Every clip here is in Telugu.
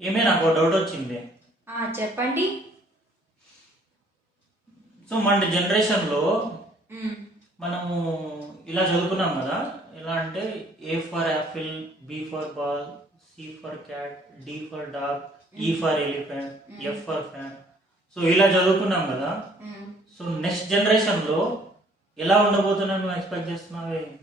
ఏమే నాకు డౌట్ వచ్చింది. చెప్పండి. సో మన జనరేషన్లో. మనము ఇలా చదువుకున్నాం కదా. ఎలా అంటే A for apple B for ball C for cat D for dog E for elephant F for fan so ఇలా చదువుకున్నాం కదా. సో నెక్స్ట్ జనరేషన్లో ఎలా ఉండబోతున్నా నువ్వు ఎక్స్పెక్ట్ చేస్తున్నావే.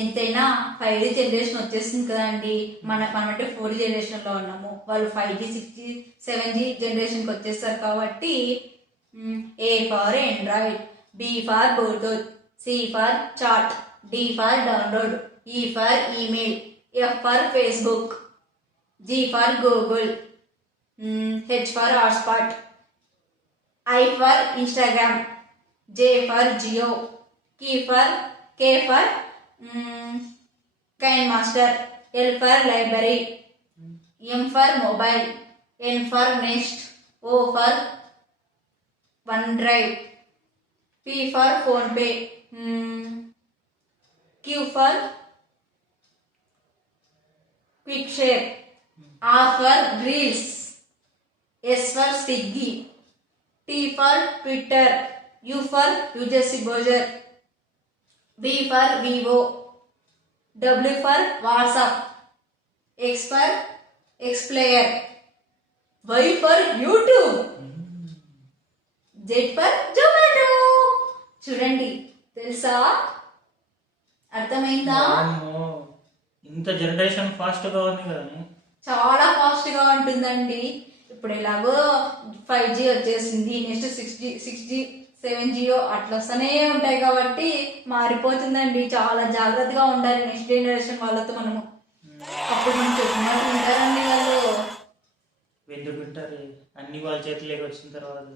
ఎంతైనా ఫైవ్ జీ జనరేషన్ వచ్చేసింది కదండి. మన మనమంటే ఫోర్ జీ జనరేషన్లో ఉన్నాము. వాళ్ళు five G six G seven G జనరేషన్కి వచ్చేస్తారు కాబట్టి A for Android B for Bluetooth C for chat D for download E for email F for Facebook G for Google H for hotspot I for Instagram J for Jio K for K for Kine Master L for library M for mobile N for next O for one drive P for PhonePe Q for quick share R for reels S for Swiggy T for Twitter, U for UJC Browser, B for Vivo, W for WhatsApp, X for Xplayer, Y for YouTube, Z for Zomato. చూడండి తెలుసా? అర్థమైందా? ఇంత జనరేషన్ ఫాస్ట్గా ఉంది కదా చాలా ఫాస్ట్గా ఉంటుందండి. ఇప్పుడు ఎలాగో ఫైవ్ జీ వచ్చేసింది next six G six G seven Jio అట్లా వస్తూనే ఉంటాయి కాబట్టి మారిపోతుందండి. చాలా జాగ్రత్తగా ఉండాలి. నెక్స్ట్ జనరేషన్ వాళ్ళతో మనము అప్పుడు మనం చెప్పినట్టు ఉంటారండి వాళ్ళు. ఎందుకు అన్ని వాళ్ళ చేతిలోకి వచ్చిన తర్వాత.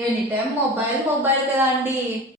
ఎనీ టైం మొబైల్ మొబైల్ కదా అండి.